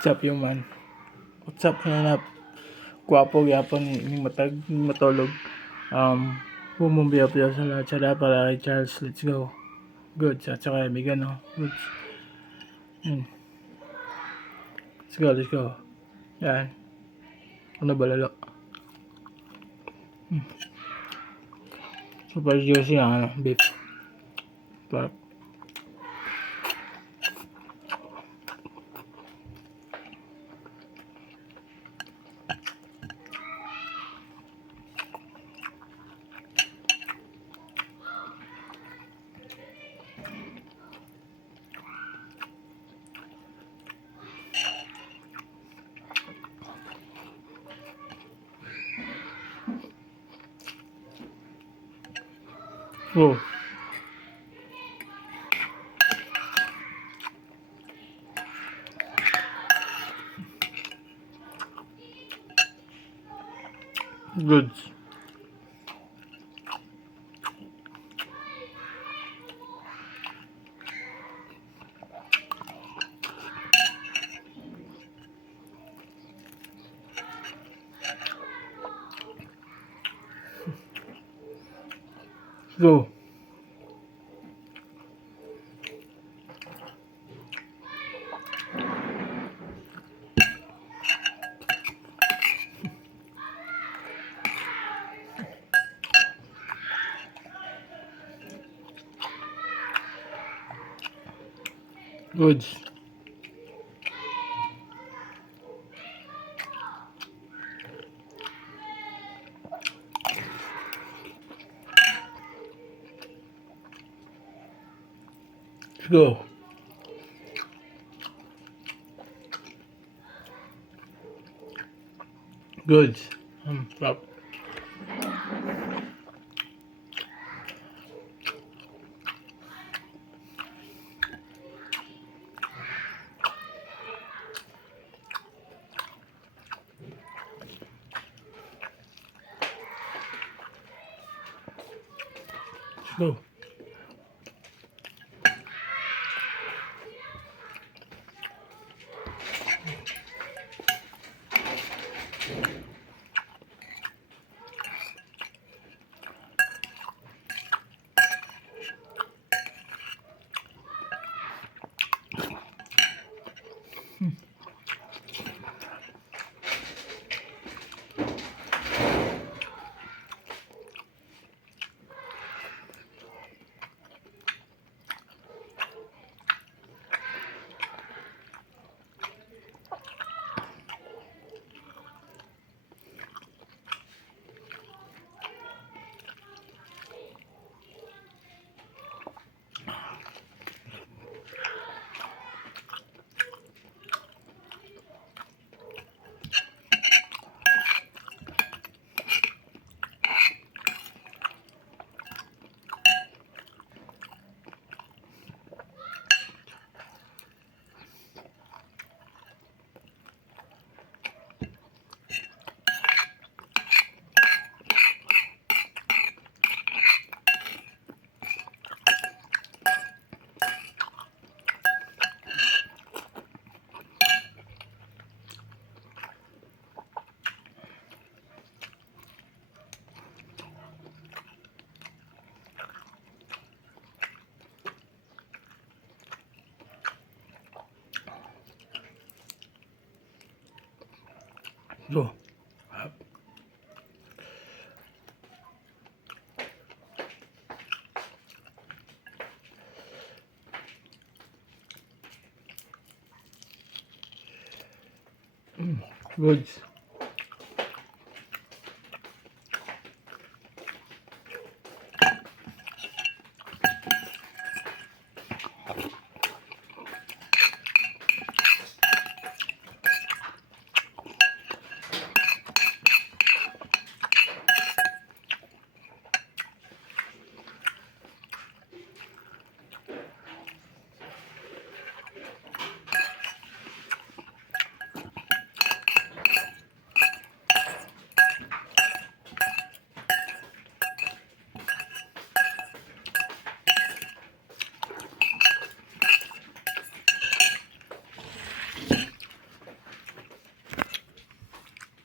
What's up yung man? What's up hanap? Gwapo yapon ni matag matulog. Bumumbiya-biya sa lahat sa para kay Charles. Let's go. Good. At saka Megan, no? Good. Let's go, let's go. Yan. Ano ba lalo? Super juicy ang beef. But, oh. Good. Go. Good. Let's go. Good. Stop. Go. Go. Good.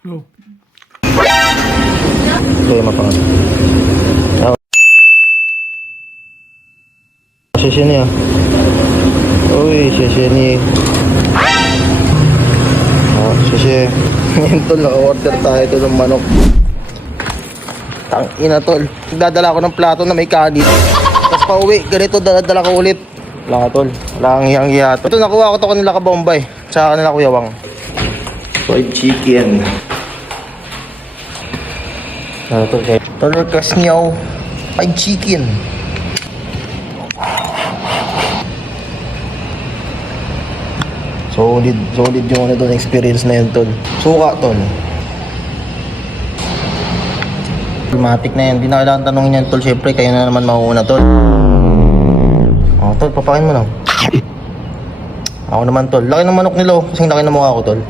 Go. Kaya mapangat. Sesi ni ah. Uy, sesi ni. Sesi. Ngayon tol, naka-order tayo ito ng manok. Tangina tol. Dadala ko ng plato na may kanin. Tapos pauwi, ganito dala ko ulit. Wala ka tol. Wala kang hiyang-hiya. Ito nakuha ko to kanila ka Bombay. Sa kanila Kuya Wang. Fried chicken. Ano to kay? Tolor kasnyaw. Fried chicken. Solid yung ano doon, experience na yun tol. Suka tol. Matik na yan, hindi na kailangan tanongin yan tol. Siyempre kayo na naman mauuna tol. Tol, papakin mo na. Ako naman tol, laki ng manok nila, kasing laki ng mukha ko tol.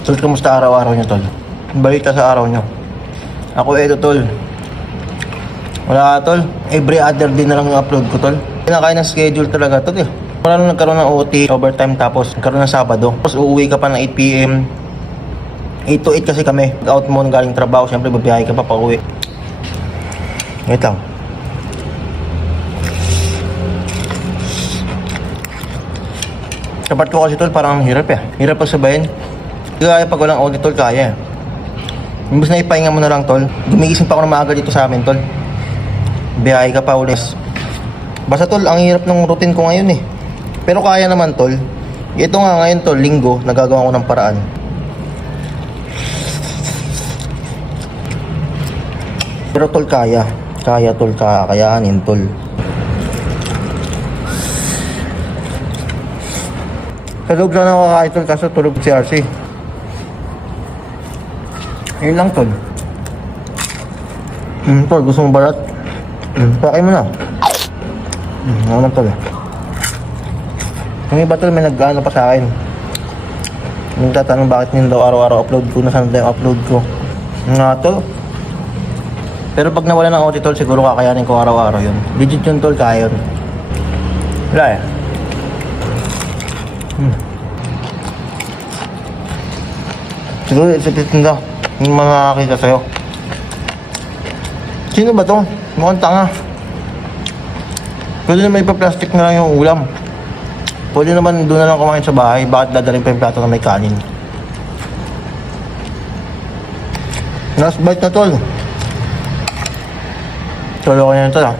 Tol, kamusta araw-araw nyo tol? Balita sa araw nyo. Ako eto tol. Wala ka tol. Every other day na lang yung upload ko tol. Kinakain ng schedule talaga tol eh. Wala nung nagkaroon ng OT, overtime tapos nagkaroon ng Sabado. Tapos uuwi ka pa ng 8 PM. 8 to 8 kasi kami. Out mo nang galing trabaho, syempre babiyahe ka pa pauwi. Wait lang. Sapat ko kasi tol, parang hirap eh. Hirap pagsabayin. Kaya pag walang OT tol, kaya eh. Imbes na ipahinga mo na lang tol. Gumigising pa ako ng maaga dito sa amin tol. Biyahe ka pa ulit. Basta tol, ang hirap ng routine ko ngayon eh. Pero kaya naman tol. Ito nga ngayon tol, linggo, nagagawa ko ng paraan. Pero tol, kaya. Kaya tol, kakayanin tol. Sa loob sana ako kakain tol, kaso tulog si RC. Ayun lang tol. Tol, gusto mong balat? Pakain mo na. Ano tol eh. Yung iba tol, may nag-ano pa sa akin. Nagtatanong bakit nila daw araw-araw upload ko, nasaan na yung upload ko. Nga tol. Pero pag nawala ng OT tol, siguro kakayanin ko araw-araw yun. Legit yun tol, kaya yun. Wala eh. Siguro isipin na yung mga nakakita sa'yo. Sino ba to? Mukhang tanga. Pwede naman ipa-plastic na lang yung ulam. Pwede naman doon na lang kumain sa bahay. Bakit dadalhin pa yung plato na may kanin? Last bite na tol. Tolo ko yan tol ah.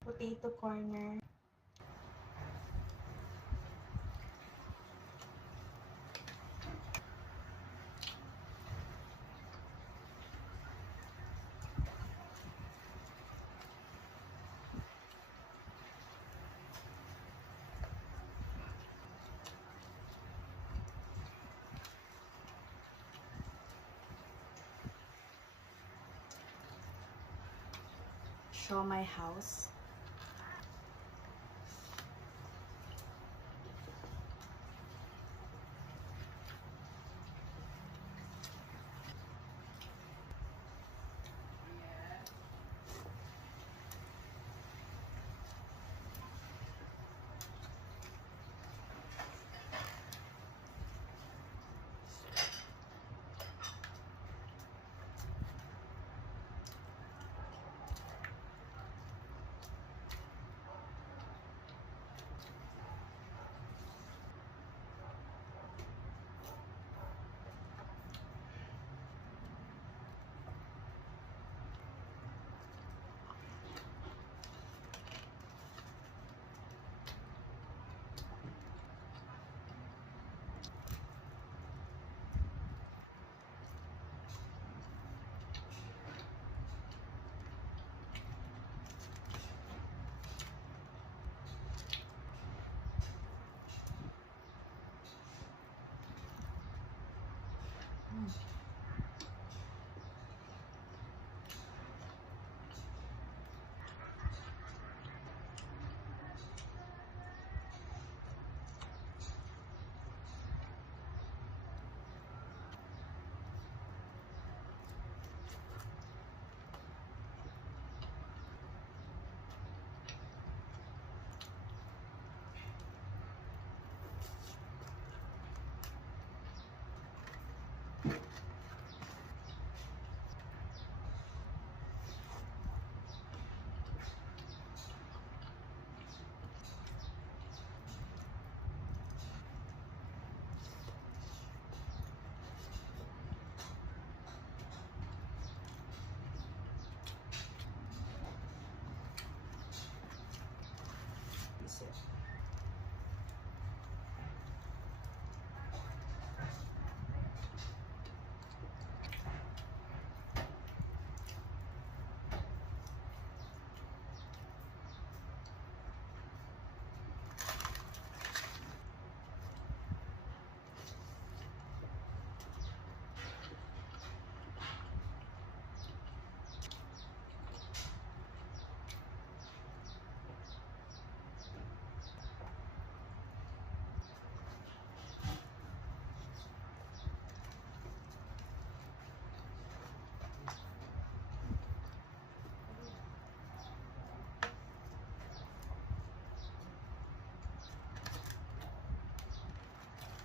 Potato corner. Show my house.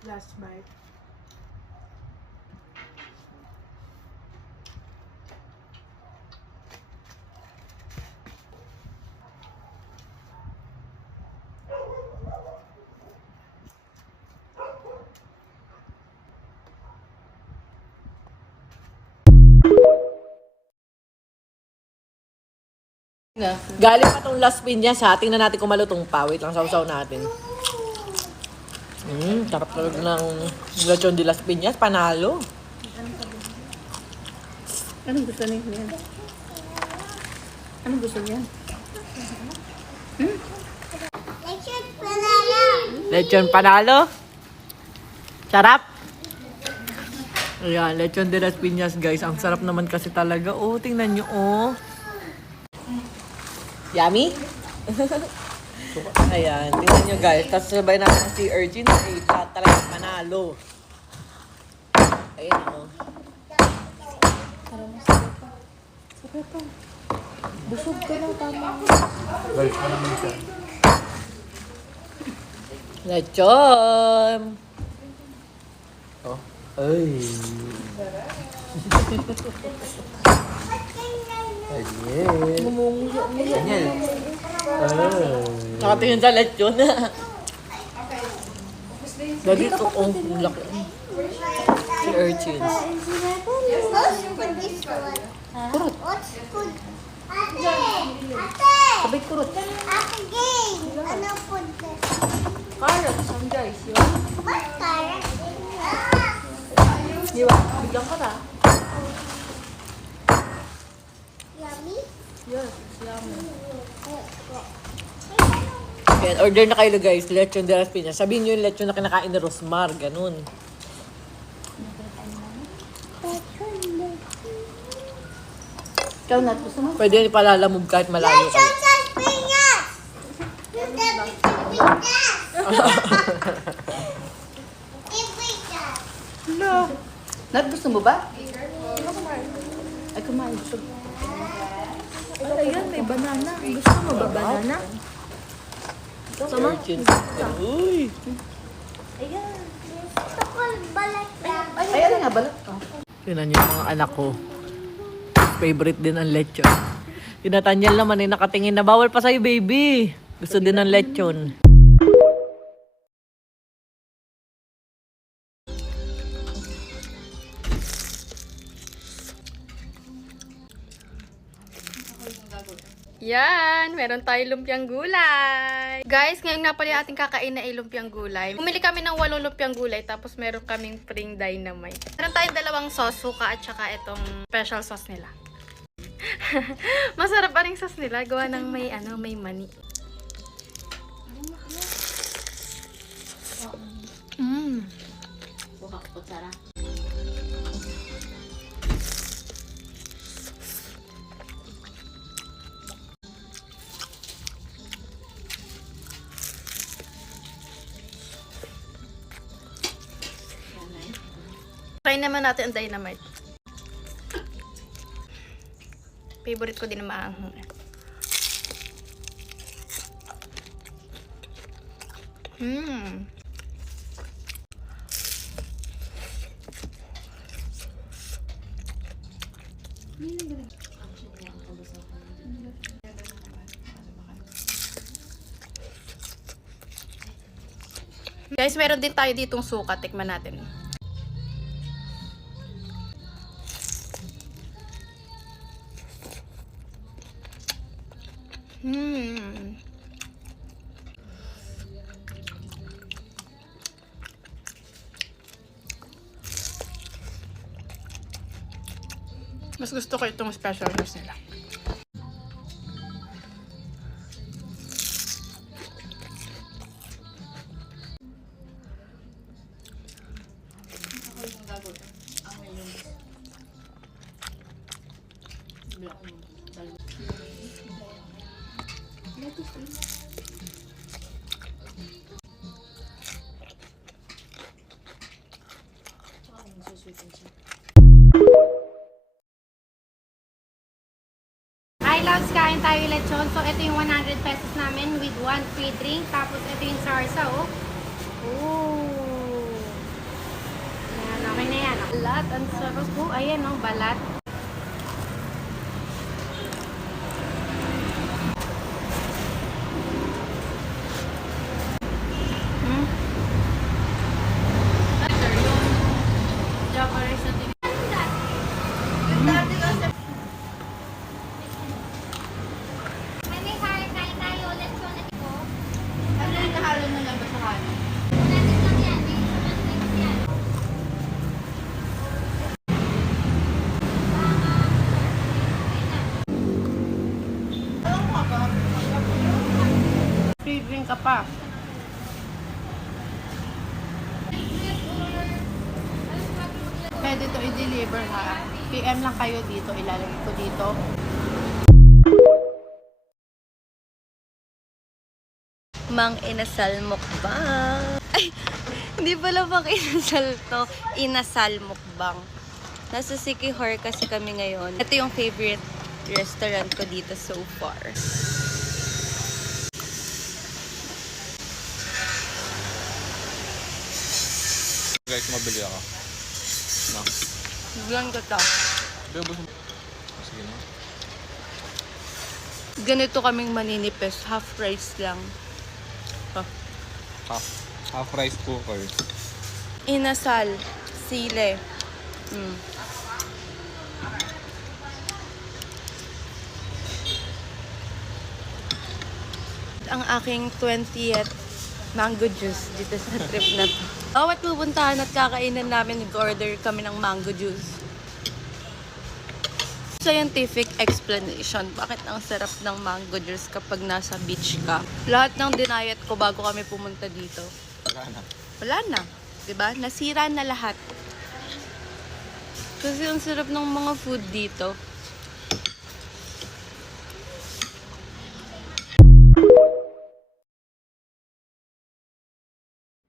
Last bite. Galing pa tong Las Piñas ha. Tingnan natin kung malutong pa. Wait lang, sausaw natin. Sarap talaga ng lechon de Las Piñas. Panalo. Anong gusto niya? Anong gusto niya? Lechon panalo. Sarap. Ayan, lechon de Las Piñas guys. Ang sarap naman kasi talaga. Oh, tingnan nyo oh. Yummy? Ayan, tingnan nyo guys. Tapos sabay natin ang sea urchin. Ay, talagang panalo. Ayan oh. Busog ka na, tama. Guys, ano naman siya? Lechon! Oh. Ay. Ayan. Nakatingin sa lechon. Dali ko kung laki. Si urchins. Kurot. Sabay kurot. Carrots, ang guys. Yun. Di ba? Biglang ka na. Yes, yummy. Ayan, order na kayo guys. Lechon de Las Piñas. Sabihin nyo yung lechon na kinakain ni Rosmar. Ganun. Ikaw na, gusto mo? Pwede yun ipalalamog kahit malayo kayo. No. Nat, gusto mo ba? Ay, kumain. Gusto mo. Ay, ayan, may banana. Gusto mo ba banana? Sama? Urchins. Uy! Ay, ano nga, balat? Oh. Tingnan niyo yung mga anak ko. Favorite din ang lechon. Tinatanyal naman eh, nakatingin na bawal pa sa'yo, baby. Gusto din ng lechon. Yan, meron tayo lumpiang gulay. Guys, ngayon nga pala yung ating kakain na lumpiang gulay. Bumili kami ng 8 lumpiang gulay, tapos meron kaming spring dynamite. Meron tayong dalawang sauce, suka at saka itong special sauce nila. Masarap pa rin sauce nila, gawa ng may, may mani. Try naman natin ang dynamite. Favorite ko din ang maanghang. Guys, meron din tayo ditong suka. Tikman natin. Mas gusto ko itong special sauce nila. Hi loves, kain tayo lechon. So ito yung 100 pesos namin with 1 free drink. Tapos ito yung sarsa, oh. Ooh. Balat, ang sarap po. Ayan, oh, balat. Java rice na din. May kain tayo. Let's go na dito. Ano yung nahalo na lang ba sa kanin? Natin lang yan. May snacks yan. Free drink ka pa. Pwede to i-deliver ha. PM lang kayo dito. Ilalagay ko dito. Mang inasal mukbang. Ay, hindi pala pang inasal to. Inasal mukbang. Nasa Sikihor kasi kami ngayon. Ito yung favorite restaurant ko dito so far. Guys, mabili ako. No. Bigyan ko to. Sige na. Ganito kaming maninipis. Half price lang. Half rice cooker. Inasal. Sile. Ang aking 20th mango juice dito sa trip na to. Bawat pupuntahan at kakainan namin, nag-order kami ng mango juice. Scientific explanation, bakit ang sarap ng mango juice kapag nasa beach ka. Lahat ng dinayat ko bago kami pumunta dito. Wala na. Diba? Nasira na lahat. Kasi ang sarap ng mga food dito.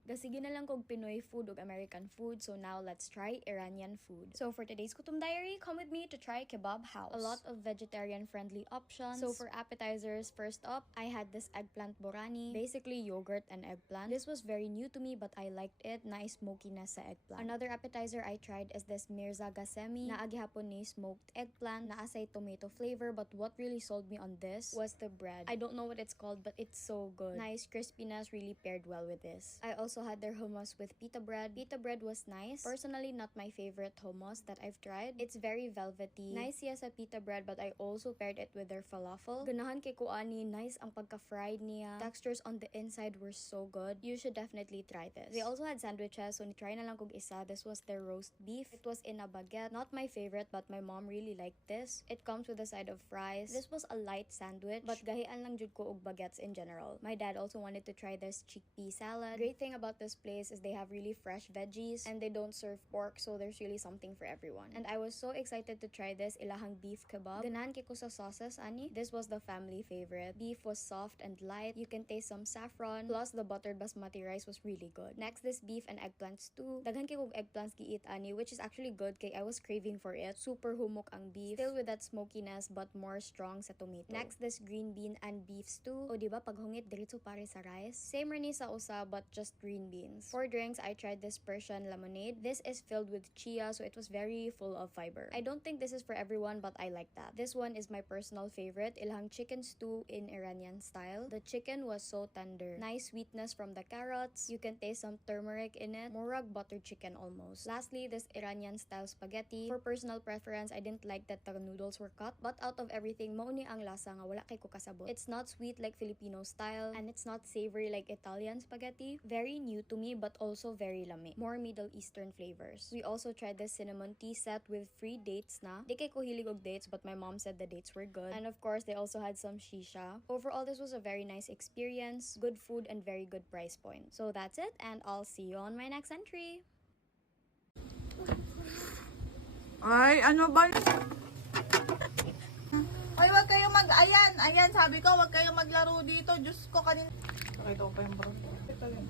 Gasige na lang kog Pinoy food ug American food, so now let's try Iranian food. So for today's Kutum Diary, come with me to try Kebab House. A lot of vegetarian-friendly options. So for appetizers, first up, I had this eggplant borani, basically yogurt and eggplant. This was very new to me but I liked it. Nice smokiness sa eggplant. Another appetizer I tried is this Mirza Gasemi, na agihapon ni smoked eggplant, na asay tomato flavor, but what really sold me on this was the bread. I don't know what it's called but it's so good. Nice crispiness, really paired well with this. I also had their hummus with pita bread. Pita bread was nice. Personally, not my favorite hummus that I've tried. It's very velvety. Nice siya sa pita bread, but I also paired it with their falafel. Ganahan kay ko ani, nice ang pagka-fried niya. Textures on the inside were so good. You should definitely try this. They also had sandwiches, so ni-try na lang kog isa. This was their roast beef. It was in a baguette. Not my favorite, but my mom really liked this. It comes with a side of fries. This was a light sandwich, but gahian lang jud ko og baguettes in general. My dad also wanted to try this chickpea salad. Great thing about this place is they have really fresh veggies and they don't serve pork, so there's really something for everyone. And I was so excited to try this ilahang beef kebab. Ganahan kay ko sa sauces ani. This was the family favorite. Beef was soft and light. You can taste some saffron, plus the buttered basmati rice was really good. Next, this beef and eggplant stew. Daghan kay kog eggplants giit ani, which is actually good kay I was craving for it. Super humok ang beef, still with that smokiness but more strong sa tomato. Next, this green bean and beef stew. O diba pag hungit diretso pare sa rice. Same rin ni sa usa but just green beans. For drinks, I tried this Persian lemonade. This is filled with chia, so it was very full of fiber. I don't think this is for everyone, but I like that. This one is my personal favorite, ilhang chicken stew in Iranian style. The chicken was so tender. Nice sweetness from the carrots. You can taste some turmeric in it. Murag buttered chicken almost. Lastly, this Iranian style spaghetti. For personal preference, I didn't like that the noodles were cut, but out of everything, mauni ang lasa nga wala kay ko kasabot. It's not sweet like Filipino style, and it's not savory like Italian spaghetti. Very new to me, but also very lami. More Middle Eastern flavors. We also tried this cinnamon tea set with free dates na. Di kay ko hilig og dates, but my mom said the dates were good. And of course, they also had some shisha. Overall, this was a very nice experience, good food, and very good price point. So that's it, and I'll see you on my next entry. Ay, ano ba? Ay, wag kayong ayan, ayan, sabi ko, wag kayong maglaro dito. Diyos ko kanina. Nakita ko pa yung bro. Ito yun.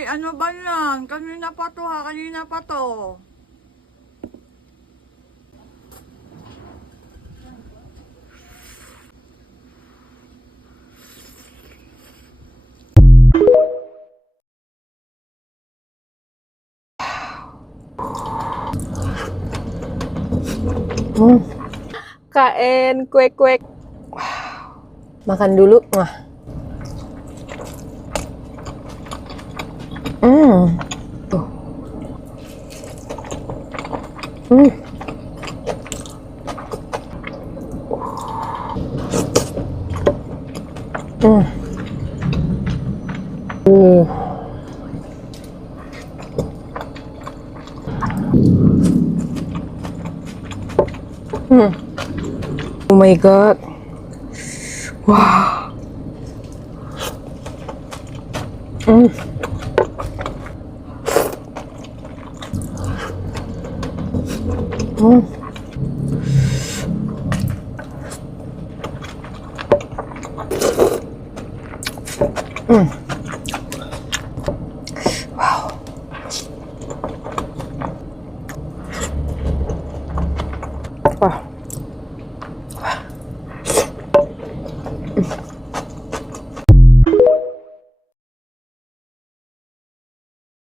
Ay, ano ba yan? Kanina pa to ha, kanina pa to. Kain, kwek-kwek. Makan dulu. Wah. Tuh. Oh my god. Wow. Wow. Wah.